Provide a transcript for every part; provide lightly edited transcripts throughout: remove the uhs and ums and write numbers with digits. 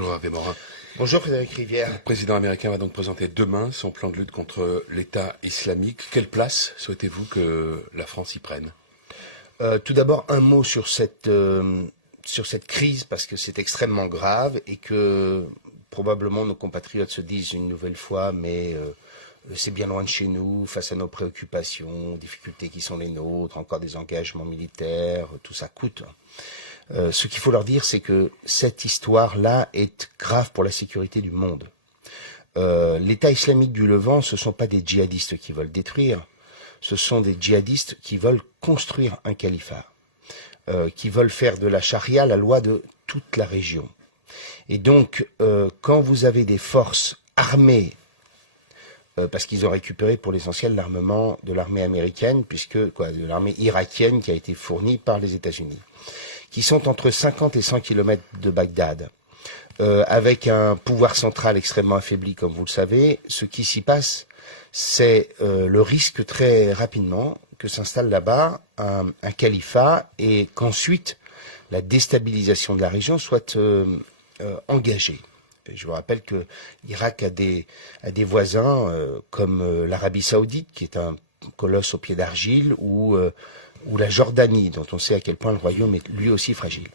Bonjour Hervé Morin. Bonjour Frédéric Rivière. Le président américain va donc présenter demain son plan de lutte contre l'État islamique. Quelle place souhaitez-vous que la France y prenne? Tout d'abord, un mot sur cette crise, parce que c'est extrêmement grave et que probablement nos compatriotes se disent une nouvelle fois, mais c'est bien loin de chez nous, face à nos préoccupations, difficultés qui sont les nôtres, encore des engagements militaires, tout ça coûte. Ce qu'il faut leur dire, c'est que cette histoire-là est grave pour la sécurité du monde. L'État islamique du Levant, ce ne sont pas des djihadistes qui veulent détruire, ce sont des djihadistes qui veulent construire un califat, qui veulent faire de la charia la loi de toute la région. Et donc, quand vous avez des forces armées, parce qu'ils ont récupéré pour l'essentiel l'armement de l'armée américaine, de l'armée irakienne qui a été fournie par les États-Unis, qui sont entre 50 et 100 kilomètres de Bagdad, avec un pouvoir central extrêmement affaibli, comme vous le savez, ce qui s'y passe, c'est le risque très rapidement que s'installe là-bas un califat et qu'ensuite la déstabilisation de la région soit engagée. Et je vous rappelle que l'Irak a des voisins comme l'Arabie Saoudite, qui est un colosse au pied d'argile, ou la Jordanie, dont on sait à quel point le royaume est lui aussi fragile.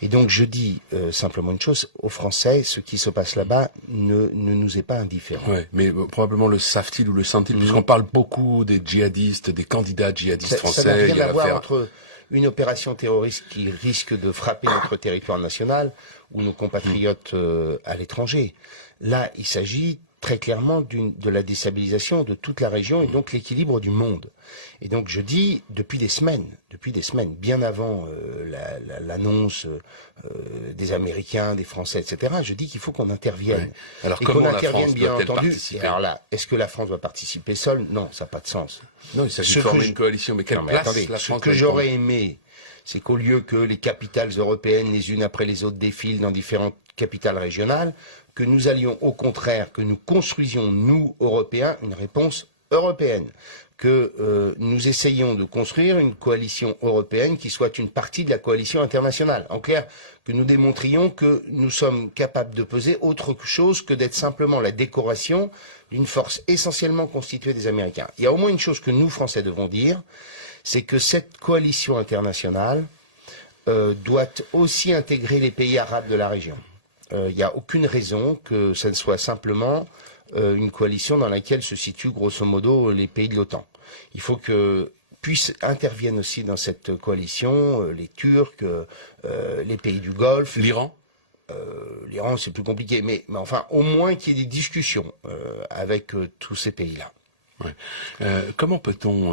Et donc je dis simplement une chose, aux Français, ce qui se passe là-bas ne nous est pas indifférent. Ouais, mais probablement le savent-ils ou le sentent-ils, puisqu'on parle beaucoup des djihadistes, des candidats djihadistes français. Ça n'a rien à voir entre une opération terroriste qui risque de frapper notre territoire national ou nos compatriotes à l'étranger. Là, il s'agit très clairement de la déstabilisation de toute la région et donc l'équilibre du monde. Et donc je dis, depuis des semaines, bien avant l'annonce des Américains, des Français, etc., je dis qu'il faut qu'on intervienne. Ouais. Alors et comment qu'on la intervienne, France bien doit-elle entendu. participer? Alors là, est-ce que la France doit participer seule? Non, ça n'a pas de sens. Non, il s'agit de former une coalition, mais quelle place attendez, la ce France que doit y j'aurais prendre? aimé, c'est qu'au lieu que les capitales européennes, les unes après les autres, défilent dans différentes capitales régionales, que nous allions au contraire, que nous construisions, nous, Européens, une réponse européenne, que nous essayions de construire une coalition européenne qui soit une partie de la coalition internationale. En clair, que nous démontrions que nous sommes capables de peser autre chose que d'être simplement la décoration d'une force essentiellement constituée des Américains. Il y a au moins une chose que nous, Français, devons dire, c'est que cette coalition internationale doit aussi intégrer les pays arabes de la région. Il n'y a aucune raison que ça ne soit simplement une coalition dans laquelle se situent grosso modo les pays de l'OTAN. Il faut que interviennent aussi dans cette coalition les Turcs, les pays du Golfe. L'Iran? L'Iran, c'est plus compliqué, mais enfin, au moins qu'il y ait des discussions avec tous ces pays-là. Ouais. Comment peut-on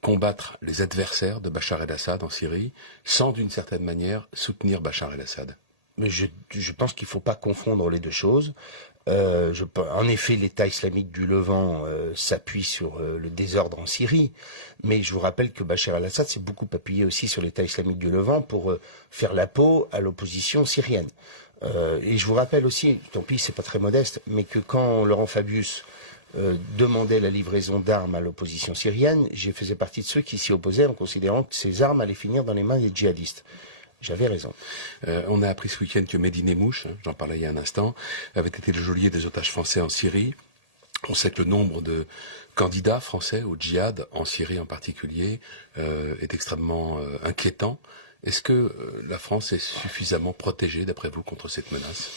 combattre les adversaires de Bachar el-Assad en Syrie sans, d'une certaine manière, soutenir Bachar el-Assad? Mais je pense qu'il ne faut pas confondre les deux choses. En effet, l'État islamique du Levant s'appuie sur le désordre en Syrie, mais je vous rappelle que Bachar el-Assad s'est beaucoup appuyé aussi sur l'État islamique du Levant pour faire la peau à l'opposition syrienne. Et je vous rappelle aussi, tant pis, c'est pas très modeste, mais que quand Laurent Fabius demandait la livraison d'armes à l'opposition syrienne, j'ai faisais partie de ceux qui s'y opposaient en considérant que ces armes allaient finir dans les mains des djihadistes. J'avais raison. On a appris ce week-end que Mehdi Nemmouche, j'en parlais il y a un instant, avait été le geôlier des otages français en Syrie. On sait que le nombre de candidats français au djihad, en Syrie en particulier, est extrêmement inquiétant. Est-ce que la France est suffisamment protégée, d'après vous, contre cette menace?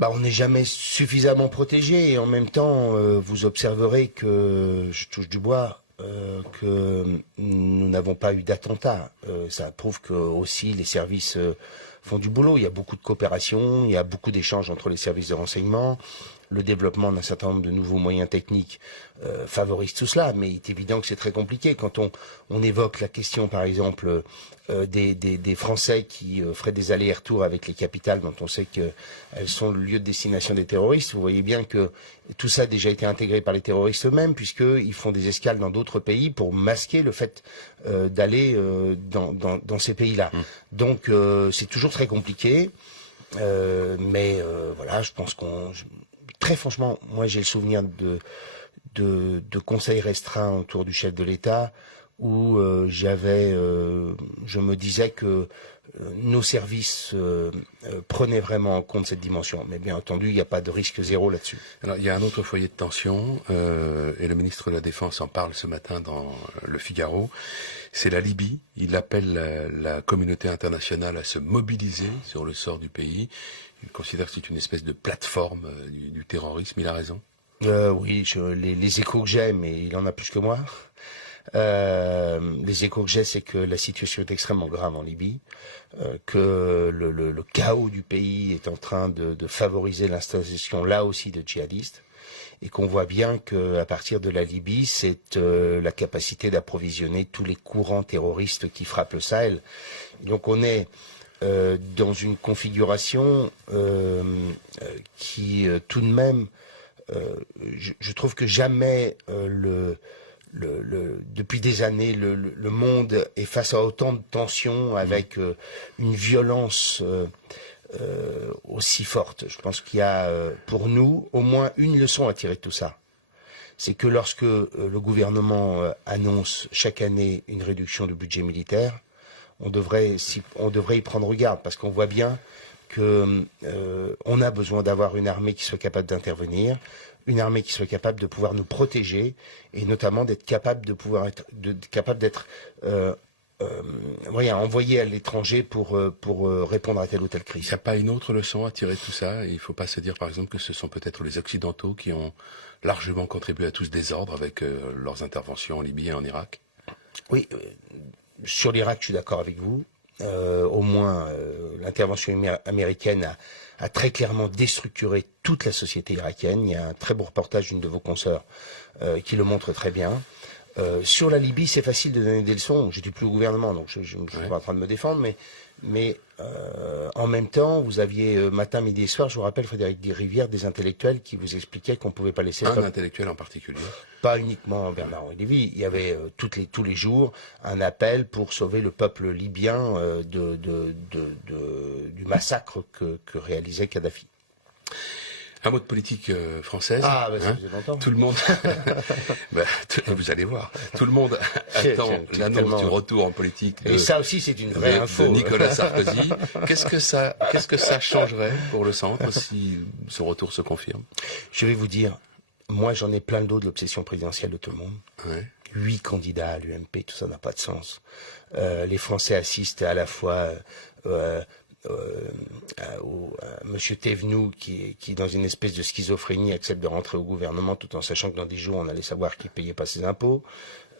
On n'est jamais suffisamment protégé et en même temps, vous observerez que, je touche du bois, que nous n'avons pas eu d'attentat. Ça prouve que aussi les services font du boulot. Il y a beaucoup de coopération, il y a beaucoup d'échanges entre les services de renseignement. Le développement d'un certain nombre de nouveaux moyens techniques favorise tout cela, mais il est évident que c'est très compliqué. Quand on évoque la question, par exemple, des Français qui feraient des allers-retours avec les capitales dont on sait qu'elles sont le lieu de destination des terroristes, vous voyez bien que tout ça a déjà été intégré par les terroristes eux-mêmes, puisqu'ils font des escales dans d'autres pays pour masquer le fait d'aller dans ces pays-là. Donc c'est toujours très compliqué, mais voilà, je pense très franchement, moi j'ai le souvenir de conseils restreints autour du chef de l'État où je me disais que nos services prenaient vraiment en compte cette dimension. Mais bien entendu, il n'y a pas de risque zéro là-dessus. Alors, il y a un autre foyer de tension, et le ministre de la Défense en parle ce matin dans Le Figaro. C'est la Libye. Il appelle la communauté internationale à se mobiliser sur le sort du pays. Il considère que c'est une espèce de plateforme du terrorisme. Il a raison. Oui, les échos que j'ai, mais il en a plus que moi. Les échos que j'ai, c'est que la situation est extrêmement grave en Libye, que le chaos du pays est en train de favoriser l'installation là aussi de djihadistes, et qu'on voit bien qu'à partir de la Libye, c'est la capacité d'approvisionner tous les courants terroristes qui frappent le Sahel. Donc on est dans une configuration qui tout de même, je trouve que jamais depuis des années, le monde est face à autant de tensions avec une violence aussi forte. Je pense qu'il y a pour nous au moins une leçon à tirer de tout ça. C'est que lorsque le gouvernement annonce chaque année une réduction du budget militaire, on devrait y prendre garde, parce qu'on voit bien que on a besoin d'avoir une armée qui soit capable d'intervenir, une armée qui soit capable de pouvoir nous protéger, et notamment d'être capable d'être envoyé à l'étranger pour répondre à telle ou telle crise. Il n'y a pas une autre leçon à tirer de tout ça? Il ne faut pas se dire, par exemple, que ce sont peut-être les Occidentaux qui ont largement contribué à tout ce désordre avec leurs interventions en Libye et en Irak? Oui, sur l'Irak, je suis d'accord avec vous. Au moins, l'intervention américaine a très clairement déstructuré toute la société irakienne. Il y a un très beau reportage d'une de vos consoeurs qui le montre très bien. Sur la Libye, c'est facile de donner des leçons. Je n'étais plus au gouvernement, donc je ne suis pas en train de me défendre, mais en même temps, vous aviez matin, midi et soir, je vous rappelle, Frédéric Rivière, des intellectuels qui vous expliquaient qu'on ne pouvait pas laisser... Un intellectuel en particulier? Pas uniquement Bernard-Henri Lévy. Il y avait tous les jours un appel pour sauver le peuple libyen du massacre que réalisait Kadhafi. Un mot de politique française. Ah, bah, ça faisait longtemps. Tout le monde, vous allez voir, tout le monde attend l'annonce du retour en politique et ça aussi, c'est une vraie info. De Nicolas Sarkozy. Qu'est-ce que ça changerait pour le centre si ce retour se confirme? Je vais vous dire, moi j'en ai plein le dos de l'obsession présidentielle de tout le monde. Ouais. 8 candidats à l'UMP, tout ça n'a pas de sens. Les Français assistent à la fois Monsieur Thévenoud qui dans une espèce de schizophrénie accepte de rentrer au gouvernement tout en sachant que dans 10 jours on allait savoir qu'il payait pas ses impôts,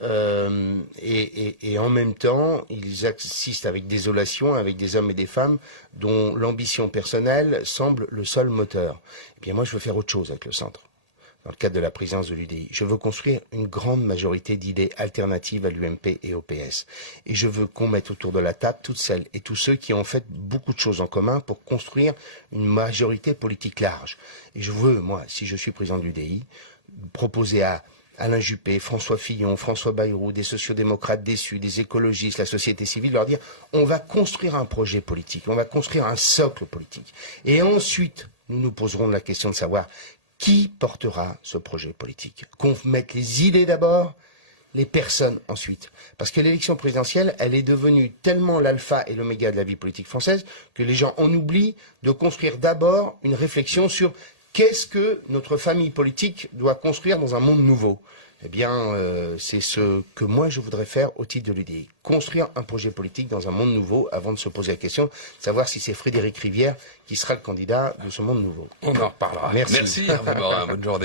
et en même temps ils assistent avec désolation avec des hommes et des femmes dont l'ambition personnelle semble le seul moteur. Eh bien moi je veux faire autre chose avec le centre. Dans le cadre de la présidence de l'UDI, je veux construire une grande majorité d'idées alternatives à l'UMP et au PS. Et je veux qu'on mette autour de la table toutes celles et tous ceux qui ont fait beaucoup de choses en commun pour construire une majorité politique large. Et je veux, moi, si je suis président de l'UDI, proposer à Alain Juppé, François Fillon, François Bayrou, des sociodémocrates déçus, des écologistes, la société civile, leur dire on va construire un projet politique, on va construire un socle politique. Et ensuite, nous nous poserons la question de savoir qui portera ce projet politique? Qu'on mette les idées d'abord, les personnes ensuite. Parce que l'élection présidentielle, elle est devenue tellement l'alpha et l'oméga de la vie politique française que les gens en oublient de construire d'abord une réflexion sur qu'est-ce que notre famille politique doit construire dans un monde nouveau. Eh bien, c'est ce que moi je voudrais faire au titre de l'UDI. Construire un projet politique dans un monde nouveau avant de se poser la question de savoir si c'est Frédéric Rivière qui sera le candidat de ce monde nouveau. On en reparlera. Merci. Merci, Hervé Morin. Bonne journée.